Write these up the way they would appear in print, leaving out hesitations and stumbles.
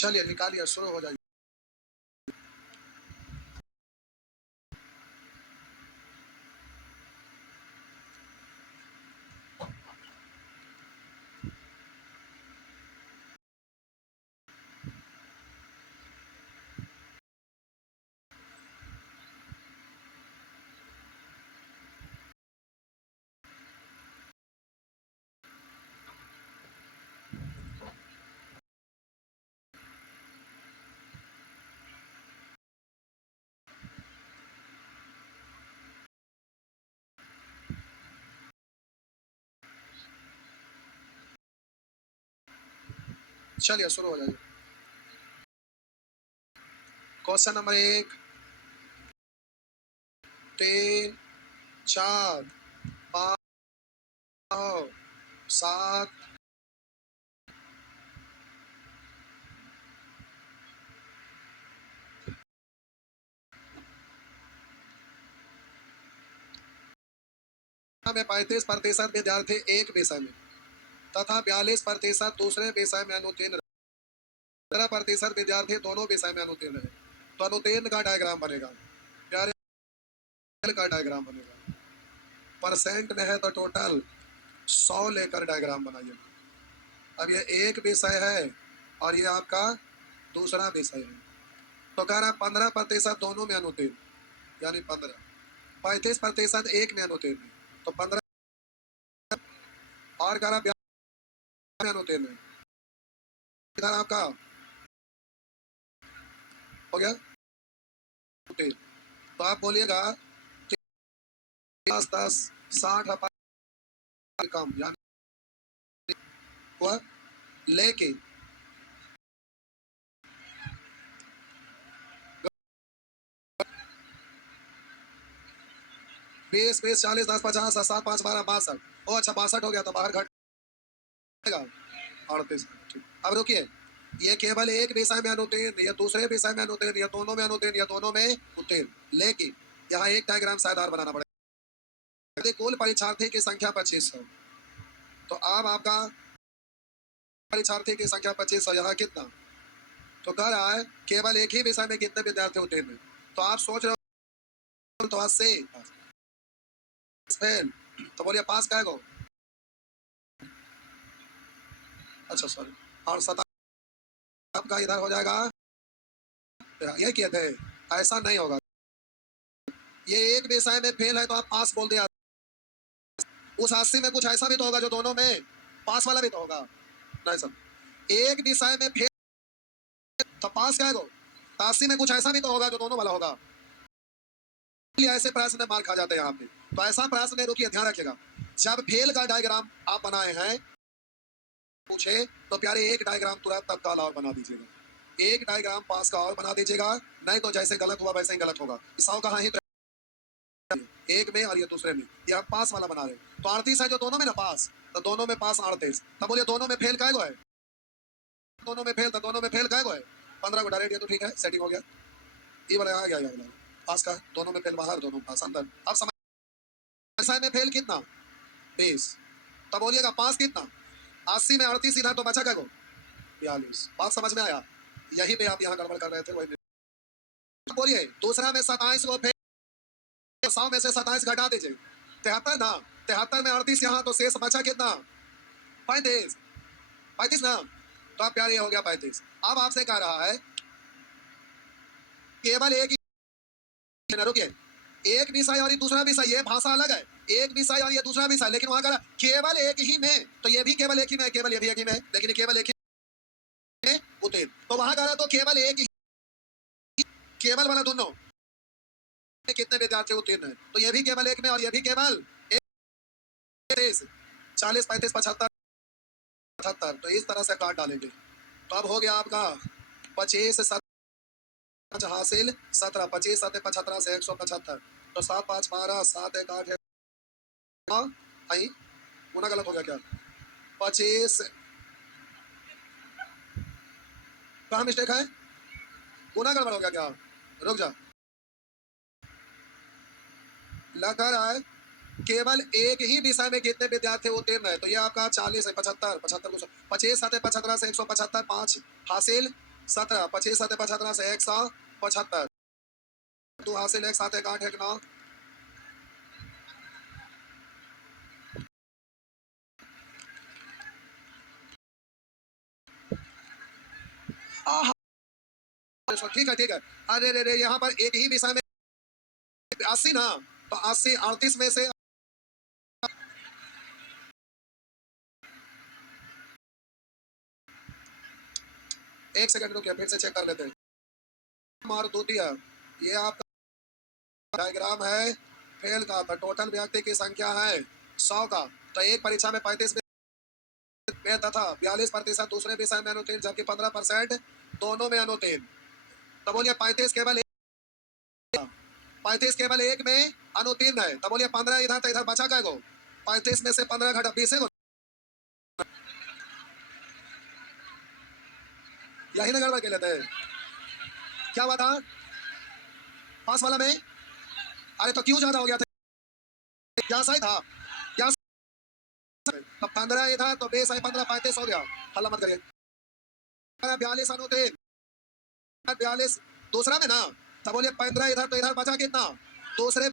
चलिए निकालिए, शुरू हो जाइए। चलिए शुरू हो जाइए। Question number 1, 3, 4, 5, 7। में 35% विद्यार्थी एक विषय में तथा 42% दूसरे विषय में अनुत्तीर्ण, 15% विद्यार्थी दोनों विषय में अनुत्तीर्ण है। तो अनुत्तीर्ण का डायग्राम बनेगा, प्यारे का डायग्राम बनेगा। परसेंट में है तो टोटल 100 लेकर डायग्राम बनाइए। अब ये एक विषय है और ये आपका दूसरा विषय है। तो कह रहा है 15% दोनों में अनुत्तीर्ण, यानी 15। 35% एक में अनुत्तीर्ण, तो 15। और कह रहा में अनुत्तीर्ण है, इधर आपका हो गया उत्तीर्ण। तो आप बोलिएगा 10, 10, 60 कम, यानी हुआ। लेकिन बीस, 20, 40, 10, 50, 7, 5, 12, 62। ओ अच्छा 62 हो गया, तो बाहर घटेगा 38। ठीक, अब रुकिए, ये केवल एक विषय में अनुत्तीर्ण, ये दूसरे विषय में अनुत्तीर्ण, ये दोनों में अनुत्तीर्ण, ये दोनों में उत्तीर्ण। लेकिन यहाँ एक डायग्राम शायद और बनाना पड़ेगा। यदि कुल परीक्षार्थी की संख्या 2500, तो अब आपका परीक्षार्थी की संख्या 2500, यहाँ कितना? तो कह रहा है केवल एक ही विषय में कितने विद्यार्थी उत्तीर्ण हैं। तो आप सोच रहे हो तो 80 फेल, तो बोलिए पास कह गो। अच्छा सॉरी, और 7 आपका इधर हो जाएगा। ये किए थे, ऐसा नहीं होगा। ये एक विषय में फेल है तो आप पास बोल दिया। उस 80 में कुछ ऐसा भी तो होगा जो दोनों में पास वाला भी तो होगा। नहीं सर, एक विषय में फेल तो पास कह गो, 80 में कुछ ऐसा भी तो होगा जो दोनों वाला होगा। ऐसे प्रश्न में मार खा जाते हैं यहाँ पे। तो ऐसा प्रश्न रुकिए, ध्यान रखिएगा। जब फेल का डायग्राम आप बनाए हैं पूछे, तो प्यारे एक डायग्राम तुरंत तत्काल और बना दीजिएगा। एक डायग्राम पास का और बना दीजिएगा, नहीं तो जैसे गलत हुआ वैसे ही गलत होगा। 100 कहाँ ही एक में और ये दूसरे में, ये हम पास वाला बना रहे हैं। तो 38 है जो दोनों में ना पास, तो दोनों में पास 38। तब बोलिए दोनों में फेल काय गो है, दोनों में फेल, तो दोनों में फेल काय गो है 15 को डायरेक्ट। ये तो ठीक है, सेटिंग हो गया। ये वाला आ गया, ये वाला पास का, दोनों में फेल बाहर, दोनों पास अंदर। अब समझ में फेल कितना 20, तब बोलिएगा पास कितना 80 में 38 इधर, तो बचा क्या गो 42। बात समझ में आया? यही पे आप यहाँ गड़बड़ कर रहे थे, वही बोलिए। दूसरा में 27 को फेल, 100 में से 27 घटा दीजिए, 73 ना। 73 में 38 यहाँ, तो शेष बचा कितना 35। 35 ना, तो आप प्यारे हो गया 35। अब आपसे कह रहा है केवल एक ही, रुकिए, एक विषय और दूसरा विषय, ये भाषा अलग है। एक विषय और ये दूसरा विषय, लेकिन वहां कह रहा केवल एक ही में, तो ये भी केवल एक ही में, केवल ये भी एक ही में, लेकिन केवल एक ही में उत्तीर्ण। तो वहां कह रहा तो केवल एक ही, केवल वाला दोनों कितने विद्यार्थी उत्तीर्ण है, तो ये भी केवल एक में और ये भी केवल एक। 40, 35, 75, 75, तो इस तरह से काट डालेंगे। तो अब हो गया आपका 25 हासिल 17, 25 7 75 से 175, तो 7 5 12, 7 1 8 आई गुना गलत हो गया क्या? 25 कहाँ मिस्टेक है, गुना गड़बड़ हो गया क्या? रुक जा, लगा रहा है केवल एक ही विषय में कितने विद्यार्थी उत्तीर्ण है, तो ये आपका 40 है, 75, 75 को 25 7 75 से 175, 5 हासिल 17, 25 7 75 से 175। तू हासिल 1 7 1 8 1 9। ठीक है ठीक है। अरे रे रे, यहाँ पर एक ही विषय में 80 ना, तो 80 38 में से 1 सेकंड रुकिए, फिर से चेक कर लेते हैं। मार द्वितीय, ये आपका डायग्राम है फेल का। तो टोटल व्यक्ति की संख्या है 100 का। तो एक परीक्षा में 35 में तथा 42% दूसरे विषय में अनुत्तीर्ण, जबकि 15% दोनों में अनुत्तीर्ण। तो बोलिए 35 केवल एक में अनुत्तीर्ण है। तो बोलिए 15 इधर, तो इधर बचा क्या गो? 35 में से 15 घटा 20 है। यही ना गड़बड़ के लेते हैं। क्या हुआ था पास वाला में? अरे तो क्यों ज्यादा हो गया था? क्या सही था? क्या तो 15 इधर, तो 20 है 15, 35 हो गया। हल्ला मत करिए। 42 अनुत्तीर्ण, 42 दूसरा में ना। तो बोलिए 15 इधर, तो इधर बचा कितना? दूसरे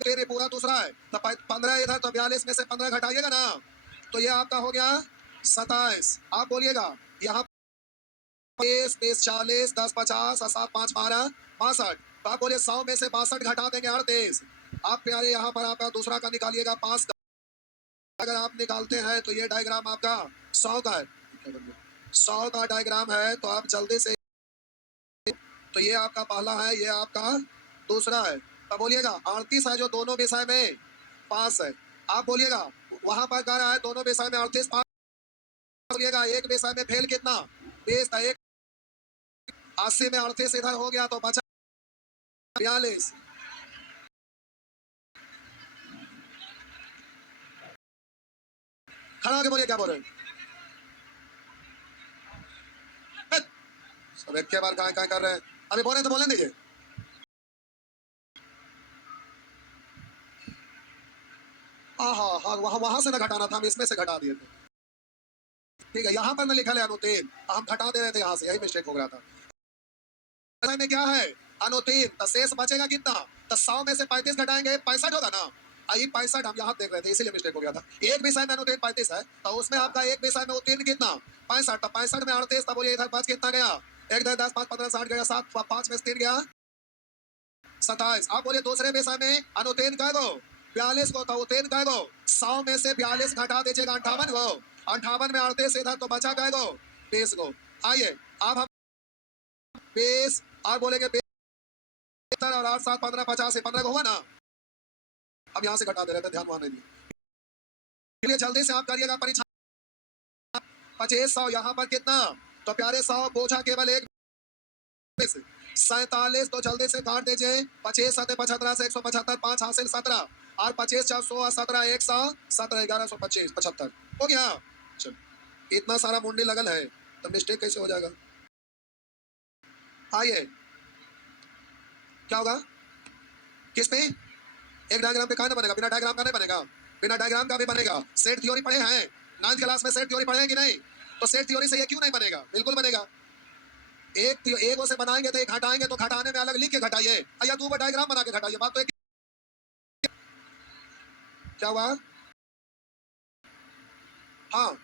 तेरे पूरा दूसरा है। तो 15 इधर, तो 42 में से 15 घटाइएगा ना, तो ये आपका हो गया 27। आप बोलिएगा यहाँ 20 20 40 10 50 और 7 5 12 62। तो आप बोलिए 100 में से 62 घटा देंगे 38। आप प्यारे यहाँ पर आपका दूसरा का निकालिएगा 5 का। अगर आप निकालते हैं तो ये डायग्राम आपका 100 का है। 100 का डायग्राम है, तो आप जल्दी से, तो ये आपका पहला है, ये आपका दूसरा है। तब बोलिएगा 38 है जो दोनों विषय में पास है। आप बोलिएगा वहां पर कह रहा है दोनों विषय में 38 पास। बोलिएगा एक विषय में फेल कितना? 20 था। एक 80 में 38 इधर हो गया, तो बचा 42। खड़ा होकर बोलिए क्या बोल रहे हैं? सब एक के बार काय काय कर रहे हैं। अभी बोले तो बोले दीजिए। हाँ हाँ हाँ, वहां वहां से ना घटाना था, हम इसमें से घटा दिए थे। ठीक है, यहाँ पर ना लिखा है अनुतीर्ण, हम घटा दे रहे थे यहाँ से, यही मिस्टेक हो गया था। में क्या है? अनुतीर्ण। तो शेष बचेगा कितना? तो 100 में से 35 घटाएंगे 65 होगा ना। आई 65 हम यहाँ देख रहे थे, इसीलिए मिस्टेक हो गया था। एक विषय में अनुतीर्ण 35 है, तो उसमें आपका एक विषय में उत्तीर्ण कितना? 65। तो 65 में 38, तब बोलिए इधर 5 कितना गया? 1 10 10 5 15 60 गया, 7 5 में 3 गया 27। आप बोलिए दूसरे विषय में अनुतीर्ण कह गो? 42 को। तो उत्तीर्ण कह गो? 100 में से 42 घटा दीजिएगा 58 को। 58 में 38 इधर, तो बचा कह गो? 20 को। आइए अब हम 20 आप बोलेंगे 20 और 8 7 15 50 15 को हुआ ना। अब यहाँ से घटा दे रहे थे, ध्यान वहां नहीं दिया। जल्दी से आप करिएगा परीक्षा। 2500 यहाँ पर कितना? तो प्यारे 100 पूछा केवल एक 47। तो जल्दी से काट दीजिए। 25 7 75 से 175, 5 हासिल 17 और 25 4 16 17 117 1125 75 हो गया। चलो इतना सारा मुंडी लगल है, तो मिस्टेक कैसे हो जाएगा? आइए क्या होगा? किस पे? एक डायग्राम पे कहा ना बनेगा, बिना डायग्राम का नहीं बनेगा। बिना डायग्राम का भी बनेगा। सेट थ्योरी पढ़े हैं 9th क्लास में? सेट थ्योरी पढ़े हैं कि नहीं? तो सेट थ्योरी से ये क्यों नहीं बनेगा? बिल्कुल बनेगा। एक से बनाएंगे तो एक घटाएंगे, तो घटाने में अलग लिख के घटाइए, या दो डायग्राम बना के घटाइए। बात तो एक। क्या हुआ? हाँ,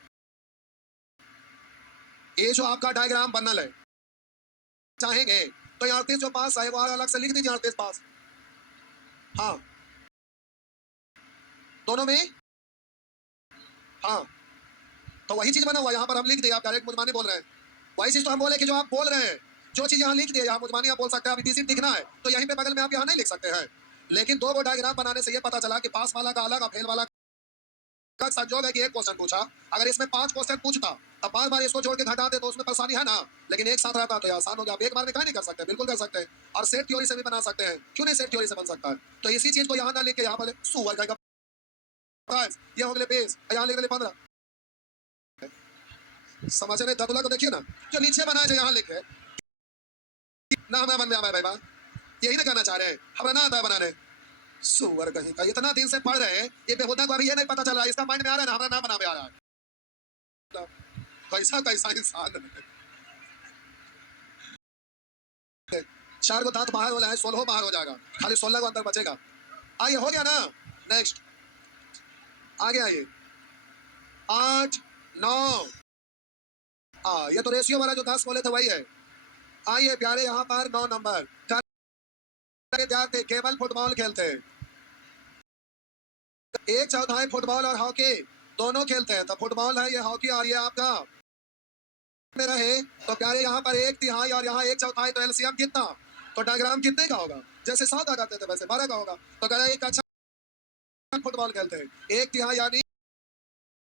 ये जो आपका डायग्राम बनल है, चाहेंगे तो 38 जो पास है वो अलग से लिख दीजिए 38 पास। हाँ दोनों में। हाँ तो वही चीज बना हुआ यहाँ पर हम लिख दिए। आप डायरेक्ट मुजमानी बोल रहे हैं, वही चीज तो हम बोले कि जो आप बोल रहे हैं, जो चीज यहाँ लिख दिए, यहाँ मुजमानी आप बोल सकते हैं। अभी टीसी दिखना है तो यहीं पे बगल में आप यहाँ नहीं लिख सकते हैं। लेकिन दो गो डायग्राम बनाने से ये पता चला कि पास वाला का अलग और फेल वाला का संजोग है कि एक क्वेश्चन पूछा। अगर इसमें 5 क्वेश्चन पूछता तब बार बार इसको जोड़ के घटाते तो उसमें परेशानी है ना। लेकिन एक साथ रहता तो ये आसान हो गया। आप एक बार में क्या नहीं कर सकते? बिल्कुल कर सकते हैं। और सेट थ्योरी से भी बना सकते हैं। क्यों नहीं सेट थ्योरी से बन सकता है? तो इसी चीज को यहाँ ना लिख के यहाँ पर सुअर का ये हो गए 20, यहाँ लिख दे 15। समझ रहे? ददुला को देखिए ना, जो नीचे बनाए जो यहाँ लिखे ना, हमें बन में भाई बा यही ना कहना चाह रहे हैं, हमें ना आता है बनाने। सुअर कहीं का, इतना दिन से पढ़ रहे हैं, ये बेहुदा को अभी ये नहीं पता चल रहा है, इसका माइंड में आ रहा है ना, हमारा ना बना में आ रहा है। कैसा कैसा इंसान है। 4 को दांत बाहर वाला है, 16 बाहर हो जाएगा, खाली 16 को अंदर बचेगा। आइए, हो गया ना। नेक्स्ट आगे आइए, 8 9। ये तो रेशियो वाला जो 10 बोले थे वही है। आइए प्यारे, यहाँ पर 9 नंबर जाते केवल फुटबॉल खेलते हैं। 1/4 फुटबॉल और हॉकी दोनों खेलते हैं, तो फुटबॉल है ये, हॉकी और ये आपका में रहे तो प्यारे यहाँ पर 1/3 और यहाँ 1/4, तो एलसीएम कितना, तो डायग्राम कितने का होगा, जैसे 7 का करते थे वैसे 12 का होगा। तो कह रहा है एक अच्छा फुटबॉल खेलते हैं, 1/3 यानी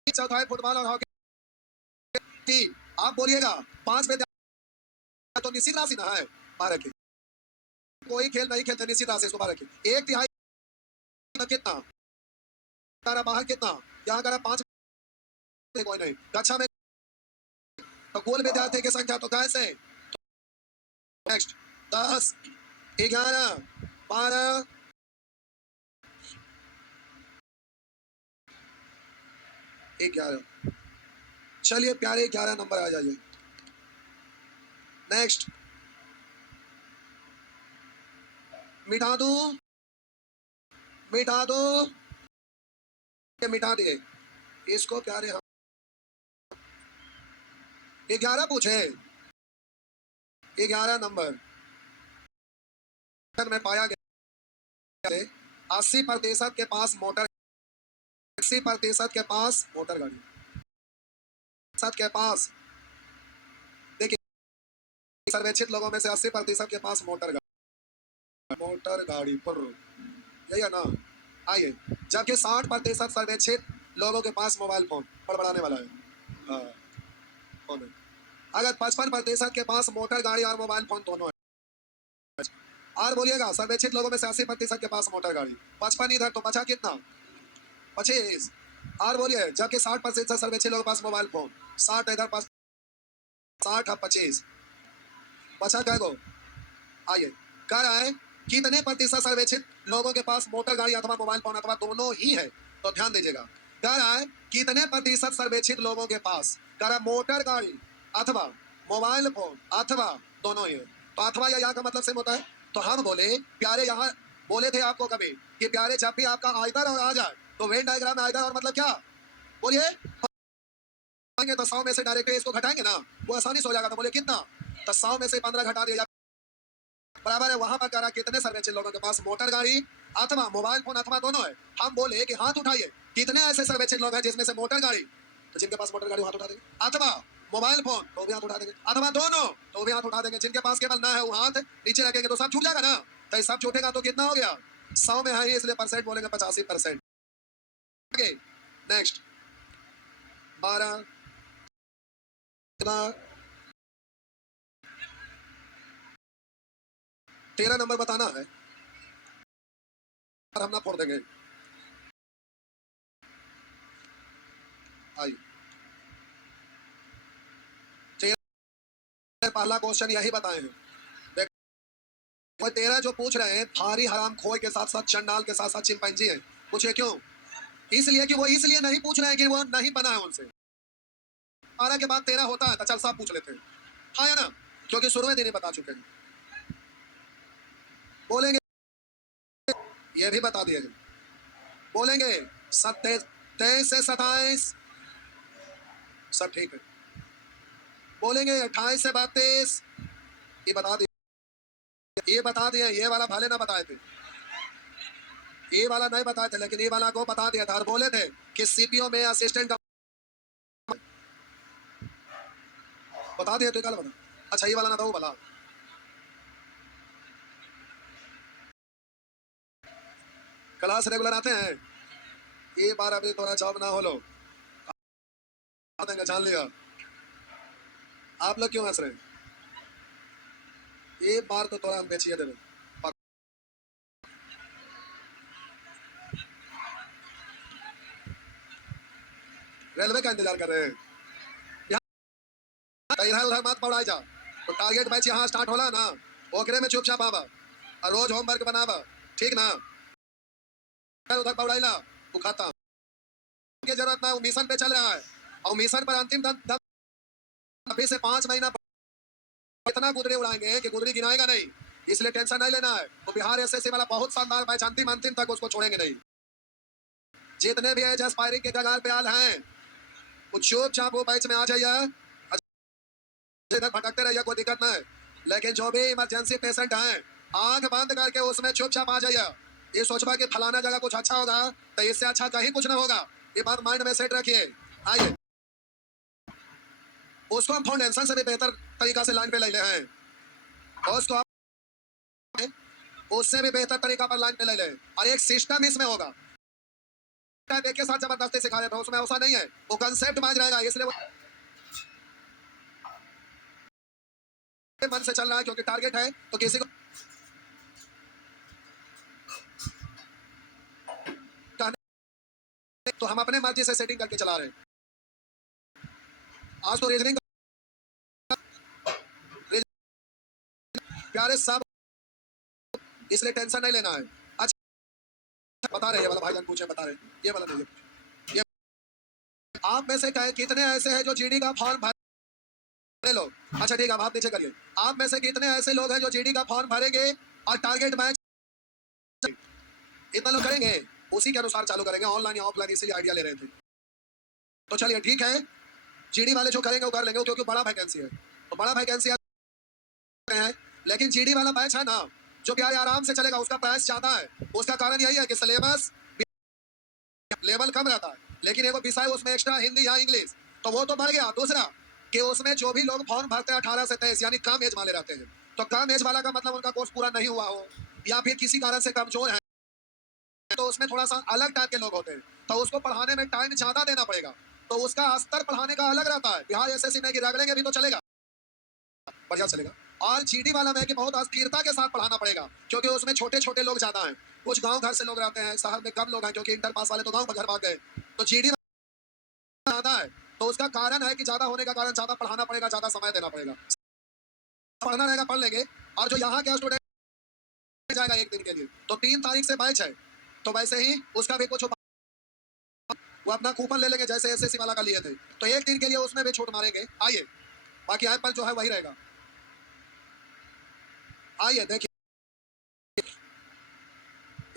1/4 फुटबॉल और हॉकी। आप बोलिएगा 5 में तो निश्चित राशि ना है 12 की, कोई खेल नहीं खेलते निश्चित राशि इसको 12 की। 1/3 कितना, करा बाहर कितना, यहाँ करा 5, कोई नहीं। कक्षा में तो कुल विद्यार्थी की संख्या तो कैसे, नेक्स्ट 10 11 12 11। चलिए प्यारे 11 नंबर आ जाइए। नेक्स्ट मिटा दो, मिटा दो, मिटा दिए इसको प्यारे। हम 11 पूछे, 11 नंबर में पाया गया 80% के पास मोटर, 80% के पास मोटर गाड़ी, के पास देखिए सर्वेक्षित लोगों में से 80% के पास मोटर गाड़ी, मोटर गाड़ी पर, यही है ना। आइए, जबकि 60% सर्वेक्षित लोगों के पास मोबाइल फोन, बड़बड़ाने वाला है। हाँ, फोन है। अगर 55% के पास मोटर गाड़ी और मोबाइल फोन दोनों है, और बोलिएगा सर्वेक्षित लोगों में से 80% के पास मोटर गाड़ी, 55 इधर, तो बचा कितना, 25। और बोलिए जबकि 60% सर्वेक्षित लोगों के पास मोबाइल फोन, 60 इधर पास, 60 और 25 बचा क्या गो। आइए, कह रहा है कितने प्रतिशत सर्वेक्षित लोगों के पास मोटर गाड़ी अथवा मोबाइल फोन अथवा दोनों ही है, तो ध्यान दीजिएगा। कह रहा है कितने प्रतिशत सर्वेक्षित लोगों के पास, कह रहा है मोटर गाड़ी अथवा मोबाइल फोन अथवा दोनों ही है। तो अथवा या यहाँ का मतलब सेम होता है। तो हम बोले प्यारे, यहाँ बोले थे आपको कभी कि प्यारे जब भी आपका आइदर और आ जाए तो वेन डायग्राम में आइदर और मतलब क्या, बोलिए तो 100 में से डायरेक्ट इसको घटाएंगे ना, वो आसानी से हो जाएगा। तो बोले कितना, तो 100 में से 15 घटा दिया बराबर है। वहां पर कह रहा कितने सर्वेक्षण लोगों के पास मोटर गाड़ी अथवा मोबाइल फोन अथवा दोनों है। हम बोले कि हाथ उठाइए, कितने ऐसे सर्वेक्षण लोग हैं जिसमें से मोटर गाड़ी, तो जिनके पास मोटर गाड़ी हाथ उठा देंगे, अथवा मोबाइल फोन तो भी हाथ उठा देंगे, अथवा दोनों तो भी हाथ उठा देंगे। जिनके पास केवल ना है वो हाथ नीचे रखेंगे तो सब छूट जाएगा ना। तो सब छूटेगा तो कितना हो गया, 100 में है इसलिए परसेंट बोलेंगे 85%। नेक्स्ट 12 13 नंबर बताना है, हम ना फोड़ देंगे। आइए, पहला क्वेश्चन यही बताए हैं। देखो 13 जो पूछ रहे हैं, भारी हराम खोए के साथ साथ चंडाल के साथ साथ चिंपैंजी है। पूछे क्यों, इसलिए कि वो इसलिए नहीं पूछ रहे हैं कि वो नहीं बना है उनसे। 12 के बाद 13 होता है तो चल साहब पूछ लेते हैं, हाँ या ना, क्योंकि शुरू में देने बता चुके हैं। बोलेंगे ये भी बता दिए, बोलेंगे 23 से 27 सब ठीक है, बोलेंगे 28 से 32 ये बता दिए, ये बता दिए। ये वाला भले ना बताए थे, ये वाला नहीं बताए थे, लेकिन ये वाला को बता दिया था और बोले थे कि सीपीओ में असिस्टेंट बता दिया तो क्या बता। अच्छा ये वाला ना था वो वाला, क्लास रेगुलर आते हैं, ये बार अभी थोड़ा जॉब ना हो लो देंगे, जान लिया। आप लोग क्यों हंस रहे हैं, ये बार तो थोड़ा हम बेचिए दे। रेलवे का इंतजार कर रहे हैं, इधर उधर मत पढ़ाई जा। तो टारगेट बैच यहाँ स्टार्ट होला ना, ओकरे में चुपचाप आवा और रोज होमवर्क बनावा, ठीक ना। उधर पढ़ाईला वो खाता की जरूरत ना, वो मिशन पे चल रहा है और मिशन पर अंतिम दम अभी से 5 महीना इतना गुदड़ी उड़ाएंगे कि गुदड़ी गिनाएगा नहीं, इसलिए टेंशन नहीं लेना है। तो बिहार एसएससी वाला बहुत शानदार मैच, अंतिम अंतिम तक उसको छोड़ेंगे नहीं। जितने भी एज एस्पायरिंग के कगार पे आल हैं वो चुपचाप वो मैच में आ जाइए, इधर भटकते रहिए, कोई दिक्कत नहीं। लेकिन जो भी इमरजेंसी पेशेंट हैं आंख बंद करके उसमें चुपचाप आ जाइए। ये सोचबा कि फलाना जगह कुछ अच्छा होगा तो इससे अच्छा कहीं कुछ ना होगा, ये बात माइंड में सेट रखिए। आइए, उसको हम फाउंडेशन से भी बेहतर तरीका से लाइन पे ले ले हैं, और उसको उससे भी बेहतर तरीका पर लाइन पे ले ले, और एक सिस्टम इसमें होगा। एक के साथ जबरदस्ती सिखा रहे थे, उसमें ऐसा नहीं है, वो कंसेप्ट मान रहेगा, इसलिए वो मन से चल रहा है क्योंकि टारगेट है। तो किसी को तो हम अपने मर्जी से सेटिंग करके चला रहे हैं। आज तो रीजनिंग प्यारे सब, इसलिए टेंशन नहीं लेना है। अच्छा बता रहे हैं, ये वाला भाईजान पूछे, बता रहे हैं, ये वाला नहीं, ये आप में से कहे कितने ऐसे हैं जो जीडी का फॉर्म भरे लोग। अच्छा ठीक है, आप नीचे करिए। आप में से कितने ऐसे लोग हैं जो जीडी का फॉर्म भरेंगे और टारगेट मैच इतना लोग करेंगे, उसी के अनुसार चालू करेंगे, ऑनलाइन या ऑफलाइन, इसीलिए आइडिया ले रहे थे। तो चलिए ठीक है, जीडी वाले जो करेंगे वो कर लेंगे क्योंकि बड़ा वैकेंसी है, तो बड़ा वैकेंसी है। लेकिन जीडी वाला बैच है ना जो प्यारे आराम से चलेगा, उसका प्राइस ज्यादा है। उसका कारण यही है कि सिलेबस लेवल कम रहता है, लेकिन एगो विषय उसमें एक्स्ट्रा हिंदी या इंग्लिश, तो वो तो बढ़ गया। दूसरा कि उसमें जो भी लोग फॉर्म भरते हैं 18 से 23 यानी कम एज वाले रहते हैं, तो कम एज वाला का मतलब उनका कोर्स पूरा नहीं हुआ हो या फिर किसी कारण से कमजोर है, तो उसमें थोड़ा सा अलग टाइप के लोग होते हैं, तो उसको पढ़ाने में टाइम ज्यादा देना पड़ेगा, तो उसका स्तर पढ़ाने का अलग रहता है। बिहार एसएससी में रगड़ेंगे भी तो चलेगा, बढ़िया चलेगा। और जीडी वाला में कि बहुत स्थिरता के साथ पढ़ाना पड़ेगा क्योंकि उसमें छोटे छोटे लोग ज्यादा हैं, कुछ गांव घर से लोग रहते हैं, शहर में कम लोग हैं क्योंकि इंटर पास वाले तो गांव पर घर भाग गए। तो जीडी ज्यादा है, तो उसका कारण है कि ज्यादा होने का कारण ज्यादा पढ़ाना पड़ेगा, ज्यादा समय देना पड़ेगा। पढ़ना रहेगा पढ़ लेंगे, और जो यहाँ के स्टूडेंट जाएगा एक दिन के लिए, तो 3 तारीख से बैच है, तो वैसे ही उसका भी कुछ वो अपना कूपन ले लेंगे जैसे एसएससी वाला का लिए थे, तो एक दिन के लिए उसमें भी छूट मारेंगे। आइए, बाकी एप्पल जो है वही रहेगा। आइए देखिए,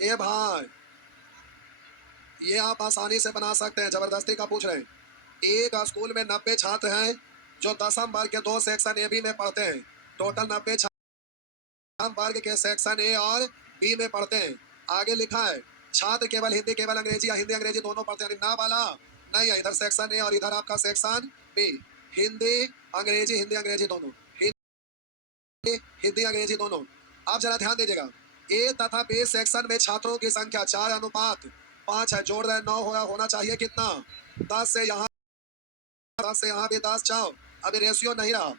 ए भाई ये आप आसानी से बना सकते हैं, जबरदस्ती का पूछ रहे हैं। एक स्कूल में 90 छात्र हैं जो 10वीं वर्ग के 2 सेक्शन ए बी में पढ़ते हैं, टोटल 90 वर्ग के सेक्शन ए और बी में पढ़ते हैं। आगे लिखा है छात्र केवल हिंदी केवल अंग्रेजी या हिंदी अंग्रेजी दोनों पढ़ते हैं, ना वाला नहीं है, इधर सेक्शन ए और इधर आपका सेक्शन बी। हिंदी अंग्रेजी, हिंदी अंग्रेजी दोनों, हिंदी हिंदी अंग्रेजी दोनों। आप जरा ध्यान दीजिएगा, ए तथा बी सेक्शन में छात्रों की संख्या 4:5 है, जोड़ रहे 9 होना चाहिए कितना, 10 से यहाँ, 10 से यहाँ भी 10 जाओ, अभी रेशियो नहीं रहा।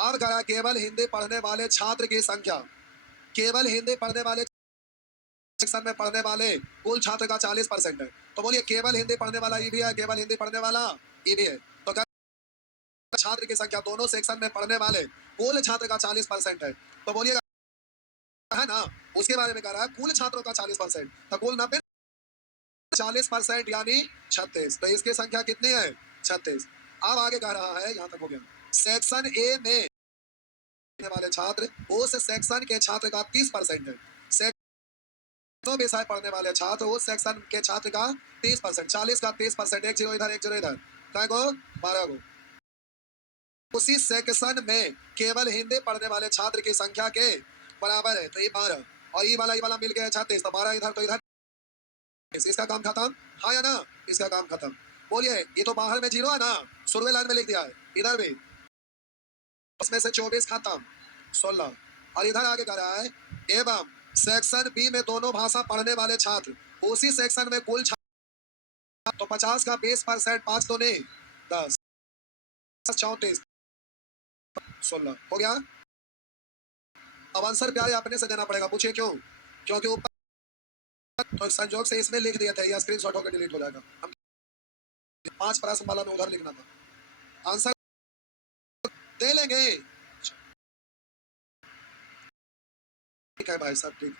अब करा केवल हिंदी पढ़ने वाले छात्र की संख्या, केवल हिंदी पढ़ने वाले सेक्शन में पढ़ने वाले कुल छात्र का 40% है, तो बोलिए केवल हिंदी पढ़ने वाला ई भी है, केवल हिंदी पढ़ने वाला ई भी है, तो छात्र की संख्या दोनों सेक्शन में पढ़ने वाले कुल छात्र का 40% है, तो बोलिएगा है ना, उसके बारे में कह रहा है कुल छात्रों का 40%, तो कुल 90 40% यानी 36, तो इसकी संख्या कितनी है 36। अब आगे कह रहा है, यहाँ तक हो गया, सेक्शन ए में वाले छात्र उस सेक्शन के छात्र का 30% है, तो विषय पढ़ने वाले छात्र उस सेक्शन के छात्र का 30%, 40 का 30%, एक जीरो इधर एक जीरो इधर, क्या को 12 को। उसी सेक्शन में केवल हिंदी पढ़ने वाले छात्र की संख्या के बराबर है, तो ये 12 और ये वाला मिल गया 36, तो 12 इधर तो इधर, इसका काम खत्म, हाँ या ना, इसका काम खत्म। बोलिए ये तो बाहर में जीरो है ना, शुरू लाइन में लिख दिया है, इधर भी उसमें से 24 खत्म, 16, और इधर आगे कह रहा है एवं सेक्शन बी में दोनों भाषा पढ़ने वाले छात्र उसी सेक्शन में कुल छात्र, तो 50 का 20%, 5 तो नहीं 10, 34, 16 हो गया। अब आंसर प्यारे अपने से देना पड़ेगा, पूछिए क्यों, क्योंकि ऊपर तो संजोग से इसमें लिख दिया था, या स्क्रीनशॉट होकर डिलीट हो जाएगा। हम 5 प्रश्न वाला में उधर लिखना था, आंसर दे लेंगे। ठीक है भाई, सब ठीक,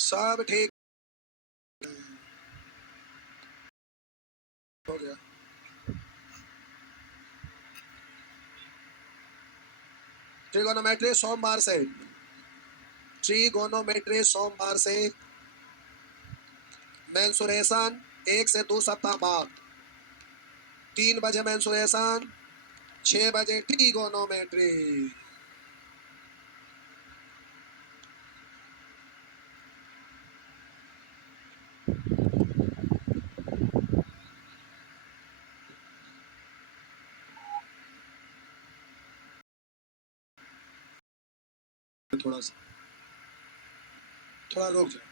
सब ठीक हो गया। ट्रिगोनोमेट्री सोमवार से, ट्रिगोनोमेट्री सोमवार से, मेंसुरेशन 1 से 2 सप्ताह बाद, 3 बजे मेंसुरेशन, 6 बजे ट्रिगोनोमेट्री। थोड़ा सा, थोड़ा रुक जाओ।